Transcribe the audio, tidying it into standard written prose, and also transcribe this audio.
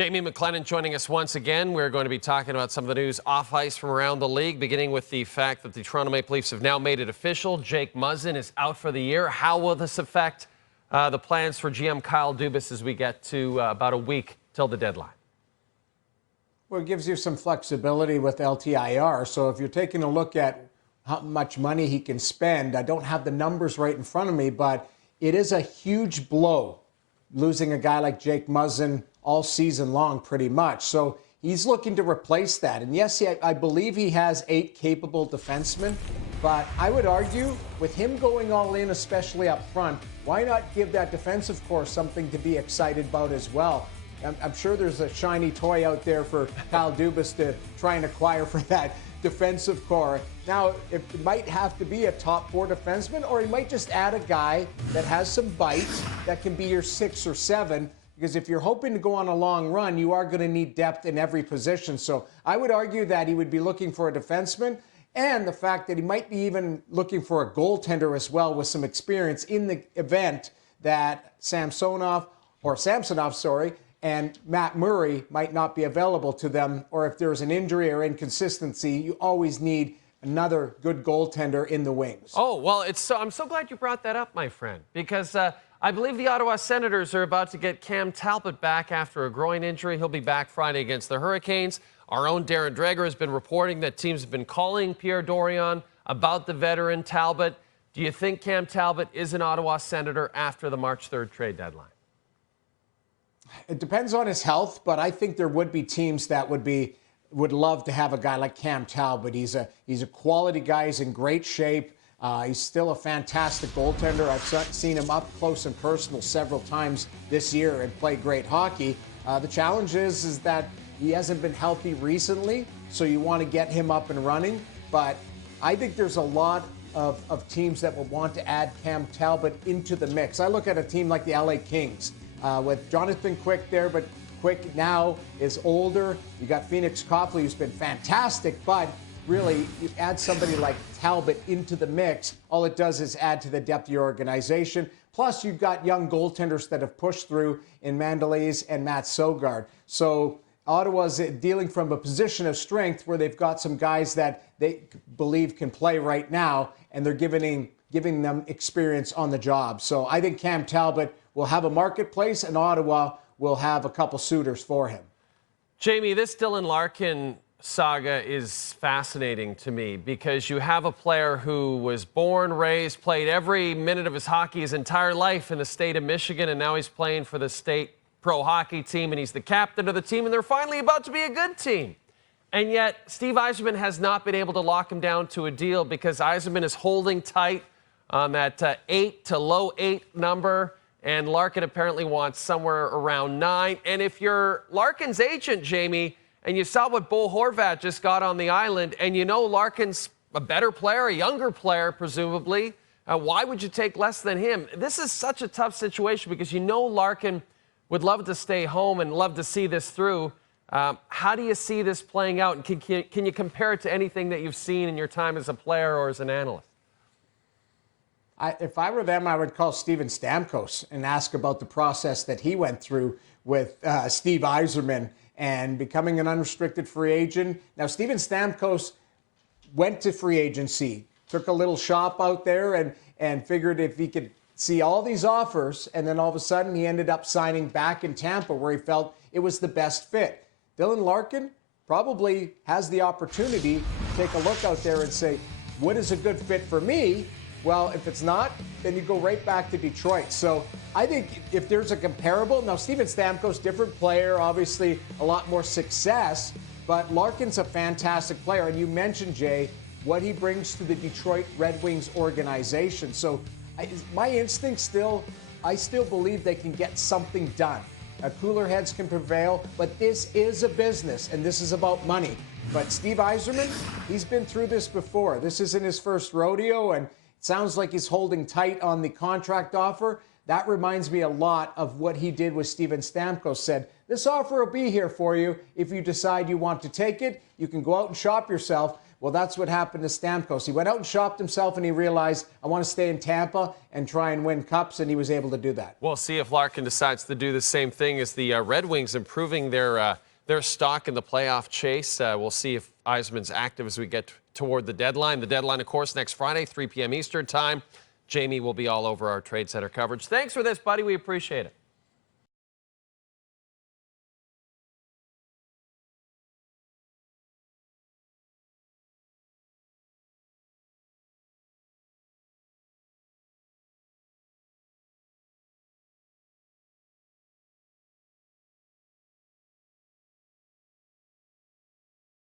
Jamie McLennan joining us once again. We're going to be talking about some of the news off ice from around the league, beginning with the fact that the Toronto Maple Leafs have now made it official. Jake Muzzin is out for the year. How will this affect the plans for GM Kyle Dubas as we get to about a week till the deadline? Well, it gives you some flexibility with LTIR. So if you're taking a look at how much money he can spend, I don't have the numbers right in front of me, but it is a huge blow losing a guy like Jake Muzzin all season long, pretty much. So he's looking to replace that. And yes, I believe he has 8 capable defensemen, but I would argue with him going all in, especially up front, why not give that defensive core something to be excited about as well? I'm sure there's a shiny toy out there for Kyle Dubas to try and acquire for that defensive core. Now, it might have to be a top 4 defenseman, or he might just add a guy that has some bite that can be your 6 or 7. Because if you're hoping to go on a long run, you are going to need depth in every position. So I would argue that he would be looking for a defenseman, and the fact that he might be even looking for a goaltender as well with some experience in the event that Samsonov, and Matt Murray might not be available to them, or if there's an injury or inconsistency, you always need another good goaltender in the wings. Oh, well, I'm so glad you brought that up, my friend, because I believe the Ottawa Senators are about to get Cam Talbot back after a groin injury. He'll be back Friday against the Hurricanes. Our own Darren Dreger has been reporting that teams have been calling Pierre Dorion about the veteran Talbot. Do you think Cam Talbot is an Ottawa Senator after the March 3rd trade deadline? It depends on his health, but I think there would be teams that would love to have a guy like Cam Talbot. He's a quality guy. He's in great shape. He's still a fantastic goaltender. I've seen him up close and personal several times this year and play great hockey. The challenge is that he hasn't been healthy recently, so you want to get him up and running. But I think there's a lot of teams that will want to add Cam Talbot into the mix. I look at a team like the LA Kings with Jonathan Quick there, but Quick now is older. You got Phoenix Copley, who's been fantastic, but really, you add somebody like Talbot into the mix, all it does is add to the depth of your organization. Plus, you've got young goaltenders that have pushed through in Mandelays and Matt Sogard. So Ottawa's dealing from a position of strength where they've got some guys that they believe can play right now, and they're giving them experience on the job. So I think Cam Talbot will have a marketplace, and Ottawa will have a couple suitors for him. Jamie, this Dylan Larkin saga is fascinating to me because you have a player who was born, raised, played every minute of his hockey his entire life in the state of Michigan, and now he's playing for the state pro hockey team, and he's the captain of the team, and they're finally about to be a good team. And yet, Steve Yzerman has not been able to lock him down to a deal because Yzerman is holding tight on that 8 to low 8 number, and Larkin apparently wants somewhere around 9. And if you're Larkin's agent, Jamie, and you saw what Bo Horvat just got on the island, and you know Larkin's a better player, a younger player, presumably, why would you take less than him? This is such a tough situation because you know Larkin would love to stay home and love to see this through. How do you see this playing out? And can you compare it to anything that you've seen in your time as a player or as an analyst? If I were them, I would call Steven Stamkos and ask about the process that he went through with Steve Yzerman and becoming an unrestricted free agent. Now, Steven Stamkos went to free agency, took a little shop out there and figured if he could see all these offers, and then all of a sudden he ended up signing back in Tampa where he felt it was the best fit. Dylan Larkin probably has the opportunity to take a look out there and say, what is a good fit for me? Well, if it's not, then you go right back to Detroit. So I think if there's a comparable, now Steven Stamkos, different player, obviously a lot more success, but Larkin's a fantastic player. And you mentioned, Jay, what he brings to the Detroit Red Wings organization. So my instinct I still believe they can get something done. Cooler heads can prevail, but this is a business, and this is about money. But Steve Yzerman, he's been through this before. This isn't his first rodeo, and it sounds like he's holding tight on the contract offer. That reminds me a lot of what he did with Steven Stamkos. Said, this offer will be here for you. If you decide you want to take it, you can go out and shop yourself. Well, that's what happened to Stamkos. He went out and shopped himself, and he realized, I want to stay in Tampa and try and win cups, and he was able to do that. We'll see if Larkin decides to do the same thing as the Red Wings, improving their stock in the playoff chase. We'll see if Yzerman's active as we get toward the deadline. The deadline, of course, next Friday, 3 p.m. Eastern time. Jamie will be all over our Trade Center coverage. Thanks for this, buddy. We appreciate it.